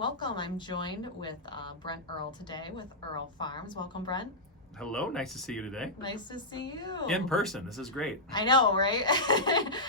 Welcome. I'm joined with Brent Earl today with Earl Farms. Welcome, Brent. Hello, nice to see you today. Nice to see you. In person, this is great. I know, right?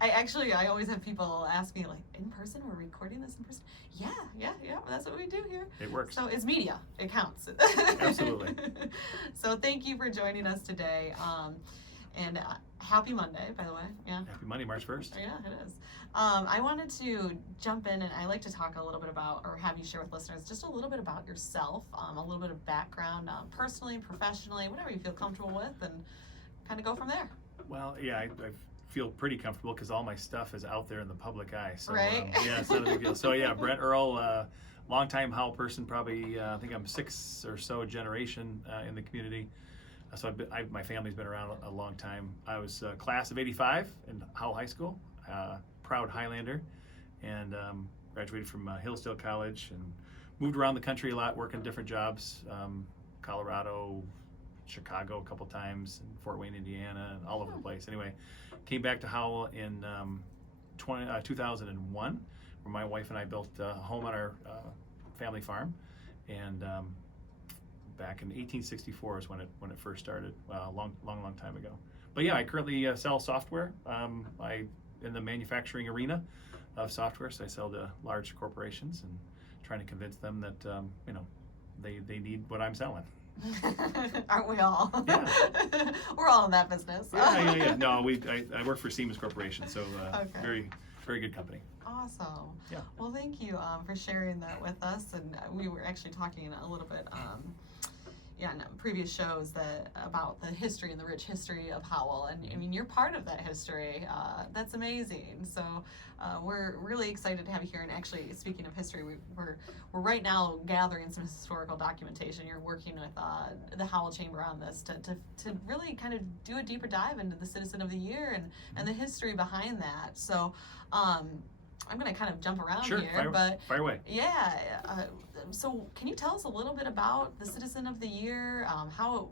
I always have people ask me, like, in person? We're recording this in person? Yeah, that's what we do here. It works. So it's media. It counts. Absolutely. So thank you for joining us today. And happy Monday, by the way. Yeah. Happy Monday, March 1st. Yeah, it is. I wanted to jump in, and I like to talk a little bit about, or have you share with listeners, just a little bit about yourself, a little bit of background, personally, professionally, whatever you feel comfortable with, and kind of go from there. Well, yeah, I feel pretty comfortable because all my stuff is out there in the public eye. So, right? Yeah, it's not a big deal. So, yeah, Brent Earl, longtime Howell person, probably, I think I'm sixth or so generation in the community. So my family's been around a long time. I was class of '85 in Howell High School, proud Highlander, and graduated from Hillsdale College and moved around the country a lot, working different jobs, Colorado, Chicago a couple times, and Fort Wayne, Indiana, and all over the place. Anyway, came back to Howell in 2001, where my wife and I built a home on our family farm, and back in 1864 is when it first started, a long time ago. But yeah, I currently sell software. I in the manufacturing arena of software, so I sell to large corporations and trying to convince them that they need what I'm selling. Aren't we all? Yeah. We're all in that business. Yeah. No, I work for Siemens Corporation, so Okay. very good company. Awesome. Yeah. Well, thank you for sharing that with us. And we were actually talking a little bit in previous shows about the history and the rich history of Howell. And I mean, you're part of that history. That's amazing. So we're really excited to have you here. And actually, speaking of history, we're right now gathering some historical documentation. You're working with the Howell Chamber on this to really kind of do a deeper dive into the Citizen of the Year and the history behind that. So I'm going to kind of jump around here, but fire away. Yeah. So can you tell us a little bit about the Citizen of the Year, how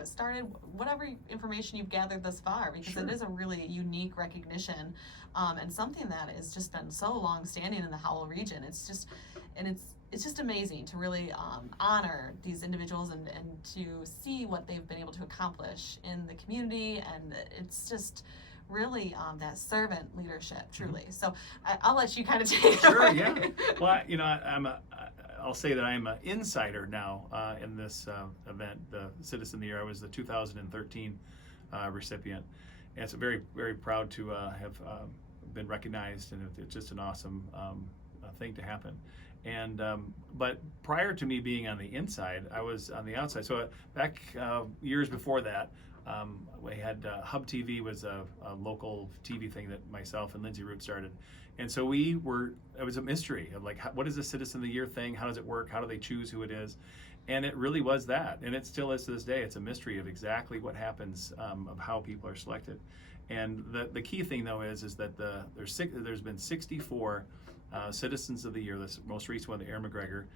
it started, whatever information you've gathered thus far, because Sure. It is a really unique recognition, and something that has just been so long standing in the Howell region. It's just amazing to really honor these individuals and to see what they've been able to accomplish in the community, and it's just really that servant leadership, truly. Mm-hmm. So I'll let you kind of take it Sure, over. yeah. Well, I'll say that I'm an insider now in this event, the Citizen of the Year. I was the 2013 recipient, and it's very, very proud to have been recognized, and it's just an awesome thing to happen. And but prior to me being on the inside, I was on the outside. So back years before that, we had Hub TV was a local TV thing that myself and Lindsay Root started. And so it was a mystery of like, what is the Citizen of the Year thing? How does it work? How do they choose who it is? And it really was that. And it still is to this day. It's a mystery of exactly what happens, of how people are selected. And the key thing though is that there's been 64 Citizens of the Year. This most recent one, Aaron McGregor,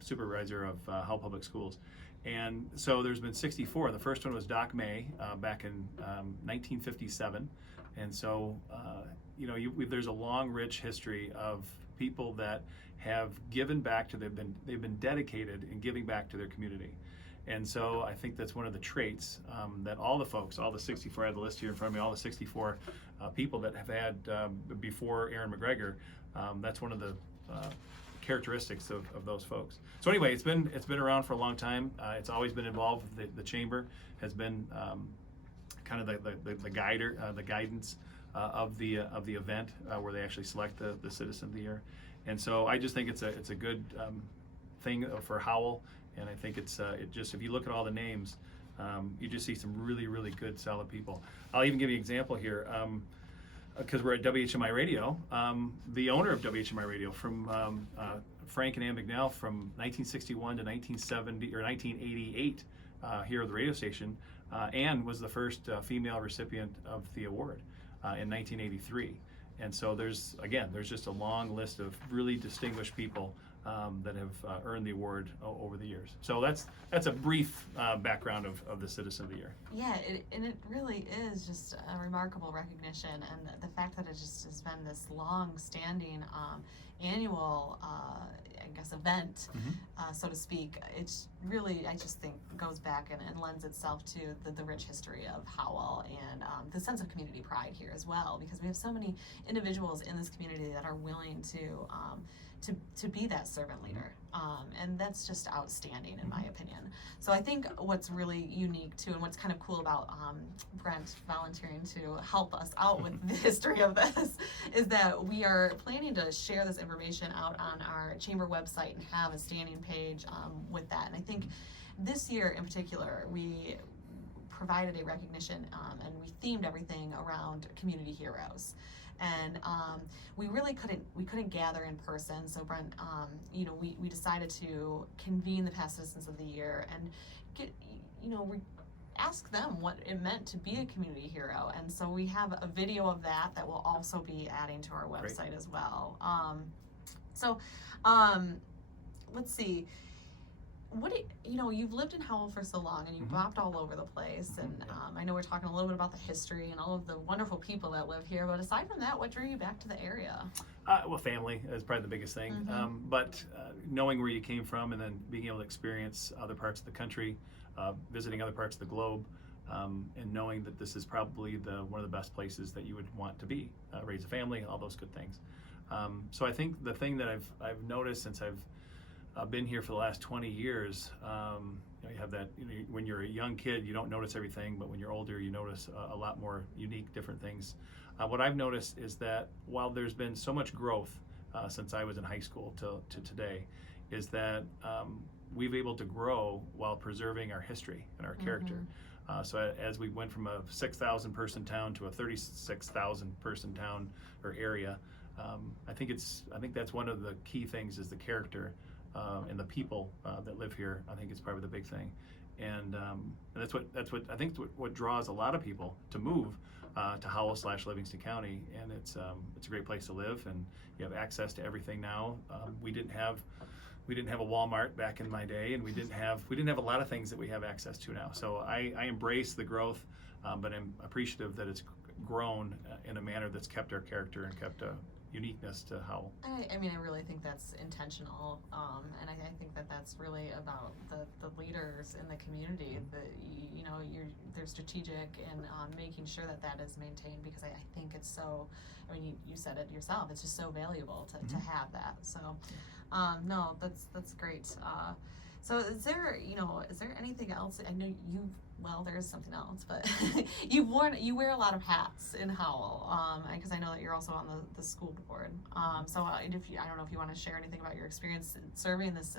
supervisor of Howell Public Schools. And so there's been 64. The first one was Doc May back in 1957. And so, there's a long, rich history of people that have given back they've been dedicated in giving back to their community. And so I think that's one of the traits that all the 64, I have the list here in front of me, all the 64 people that have had before Aaron McGregor, that's one of the characteristics of those folks. So anyway, it's been around for a long time. It's always been involved. The chamber has been kind of the guidance of the event where they actually select the Citizen of the Year. And so I just think it's a good thing for Howell, and I think it's if you look at all the names, you just see some really, really good, solid people. I'll even give you an example here. Because we're at WHMI Radio, the owner of WHMI Radio, from Frank and Ann McNeil, from 1961 to 1970 or 1988 here at the radio station, Ann was the first female recipient of the award in 1983. And so there's just a long list of really distinguished people that have earned the award over the years. So that's a brief background of the Citizen of the Year. Yeah, it really is just a remarkable recognition, and the fact that it just has been this long-standing annual guess, event, so to speak. It's really, I just think, goes back and lends itself to the rich history of Howell and the sense of community pride here as well, because we have so many individuals in this community that are willing to be that servant leader, and that's just outstanding in my opinion. So I think what's really unique too, and what's kind of cool about Brent volunteering to help us out with the history of this, is that we are planning to share this information out on our chamber website and have a standing page with that. And I think this year in particular, we provided a recognition and we themed everything around community heroes. And we really couldn't gather in person. So Brent, we decided to convene the past citizens of the year and ask them what it meant to be a community hero. And so we have a video of that will also be adding to our website Great. as well. Let's see. You've lived in Howell for so long and you've bopped all over the place, and I know we're talking a little bit about the history and all of the wonderful people that live here, but aside from that, what drew you back to the area? Well, family is probably the biggest thing, but knowing where you came from and then being able to experience other parts of the country, visiting other parts of the globe, and knowing that this is probably one of the best places that you would want to be, raise a family, all those good things. So I think the thing that I've noticed since I've been here for the last 20 years, you have that, when you're a young kid, you don't notice everything, but when you're older, you notice a lot more unique, different things. What I've noticed is that while there's been so much growth since I was in high school to today, is that we've able to grow while preserving our history and our character. So as we went from a 6,000 person town to a 36,000 person town or area, I think that's one of the key things is the character. And the people that live here, I think it's probably the big thing, and that's what I think what draws a lot of people to move to Howell/Livingston County, and it's a great place to live, and you have access to everything now. We didn't have a Walmart back in my day, and we didn't have a lot of things that we have access to now. So I embrace the growth, but I'm appreciative that it's grown in a manner that's kept our character and kept a uniqueness to Howell. I mean, I really think that's intentional, and I think that's really about the leaders in the community. They're strategic in making sure that is maintained, because I think it's so. I mean, you said it yourself. It's just so valuable to have that. So, no, that's great. So is there anything else? I know there is something else, but you wear a lot of hats in Howell, because I know that you're also on the school board. So I don't know if you want to share anything about your experience serving this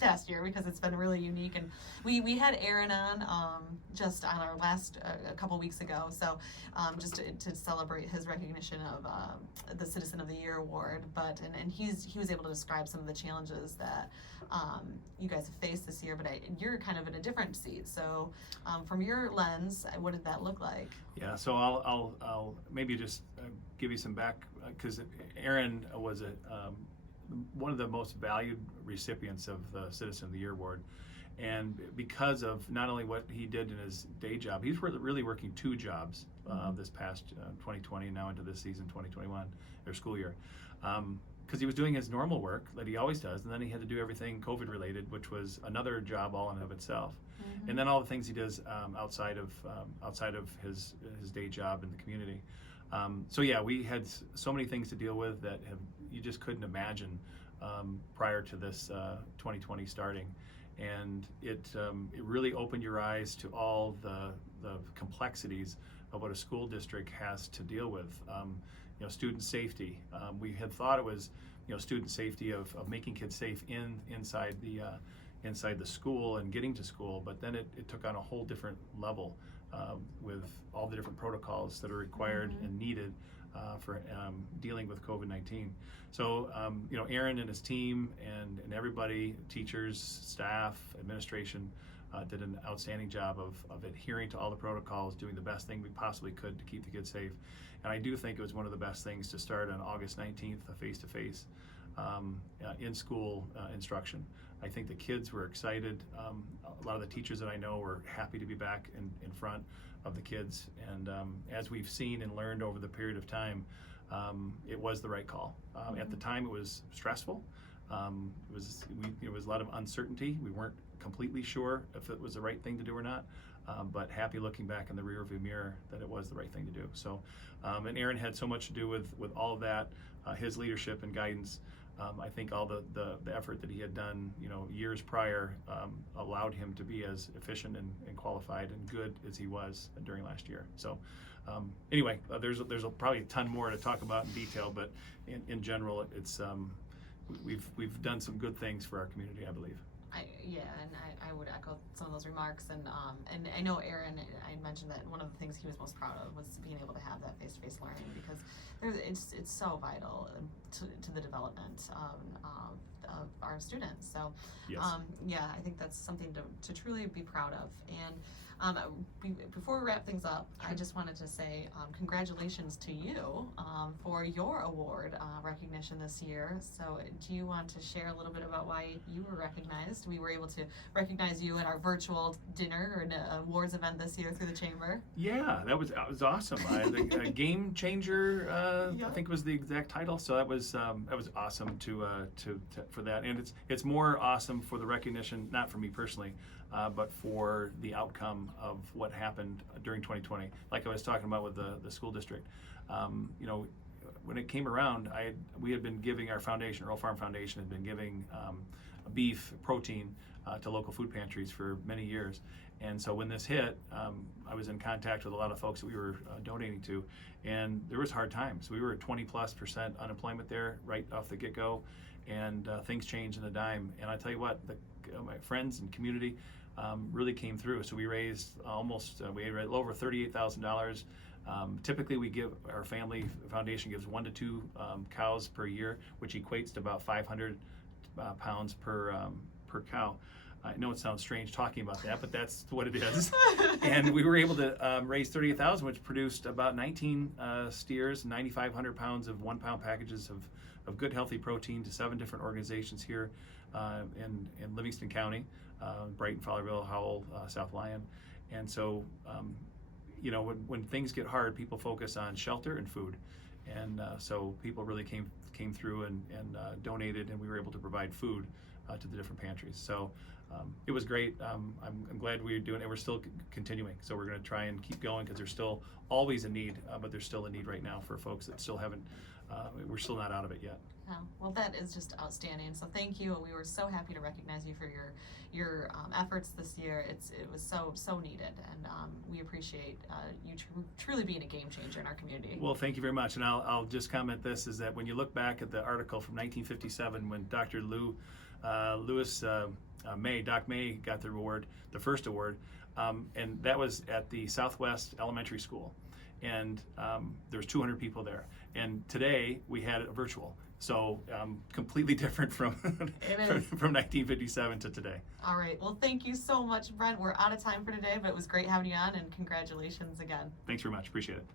past year, because it's been really unique. And we had Aaron on just on our last a couple weeks ago, so just to celebrate his recognition of the Citizen of the Year award. But he was able to describe some of the challenges that you guys have faced this year, but you're kind of in a different seat. So from your lens, what did that look like? Yeah, so I'll maybe just give you some back, because Aaron was one of the most valued recipients of the Citizen of the Year award, and because of not only what he did in his day job, he's really working two jobs this past 2020 and now into this season 2021, their school year. Because he was doing his normal work that he always does, and then he had to do everything COVID related, which was another job all in and of itself. And then all the things he does outside of his day job in the community. So yeah, we had so many things to deal with that you just couldn't imagine prior to this 2020 starting, and it really opened your eyes to all the complexities of what a school district has to deal with. Student safety. We had thought it was, student safety of making kids safe inside the school and getting to school, but then it took on a whole different level with all the different protocols that are required and needed for dealing with COVID-19. So, Aaron and his team and everybody, teachers, staff, administration, did an outstanding job of adhering to all the protocols, doing the best thing we possibly could to keep the kids safe. And I do think it was one of the best things to start on August 19th, a face-to-face in-school instruction. I think the kids were excited. A lot of the teachers that I know were happy to be back in front of the kids. And as we've seen and learned over the period of time, it was the right call. At the time, it was stressful. It was a lot of uncertainty. We weren't completely sure if it was the right thing to do or not, but happy looking back in the rearview mirror that it was the right thing to do. So, and Aaron had so much to do with all of that, his leadership and guidance. I think all the effort that he had done, years prior, allowed him to be as efficient and qualified and good as he was during last year. So, anyway, there's probably a ton more to talk about in detail, but in general, it's we've done some good things for our community, I believe. I would echo some of those remarks, and I know Aaron, I mentioned that one of the things he was most proud of was being able to have that face-to-face learning, because it's so vital to the development of our students. So yes. I think that's something to truly be proud of. And before we wrap things up, sure. I just wanted to say congratulations to you for your award recognition this year. So do you want to share a little bit about why you were recognized? We were able to recognize you at our virtual dinner or an awards event this year through the Chamber. Yeah, that was awesome. The Game Changer, I think was the exact title. So that was awesome for that. And it's more awesome for the recognition, not for me personally, but for the outcome of what happened during 2020. Like I was talking about with the school district. When it came around, we had been giving our foundation, Earl Farm Foundation, had been giving beef protein to local food pantries for many years. And so when this hit, I was in contact with a lot of folks that we were donating to, and there was hard times. We were at 20+% unemployment there right off the get-go, and things changed in a dime. And I tell you what, my friends and community really came through. So we raised we had over $38,000. Typically, our family foundation gives 1 to 2 cows per year, which equates to about 500 pounds per cow. I know it sounds strange talking about that, but that's what it is. And we were able to raise $38,000, which produced about 19 steers, 9,500 pounds of 1 pound packages of good, healthy protein to 7 different organizations here in Livingston County, Brighton, Fowlerville, Howell, South Lyon. And so, when things get hard, people focus on shelter and food. And so people really came through and donated, and we were able to provide food to the different pantries. So it was great. I'm glad we were doing it. We're still continuing. So we're going to try and keep going, because there's still always a need, but there's still a need right now for folks that still haven't, we're still not out of it yet. Oh, well, that is just outstanding. So thank you. We were so happy to recognize you for your efforts this year. It was so needed, and we appreciate you truly being a game changer in our community. Well, thank you very much. And I'll just comment this, is that when you look back at the article from 1957, when Dr. Doc May got the first award, and that was at the Southwest Elementary School, and there was 200 people there. And today we had it virtual. So completely different from 1957 to today. All right. Well, thank you so much, Brent. We're out of time for today, but it was great having you on, and congratulations again. Thanks very much. Appreciate it.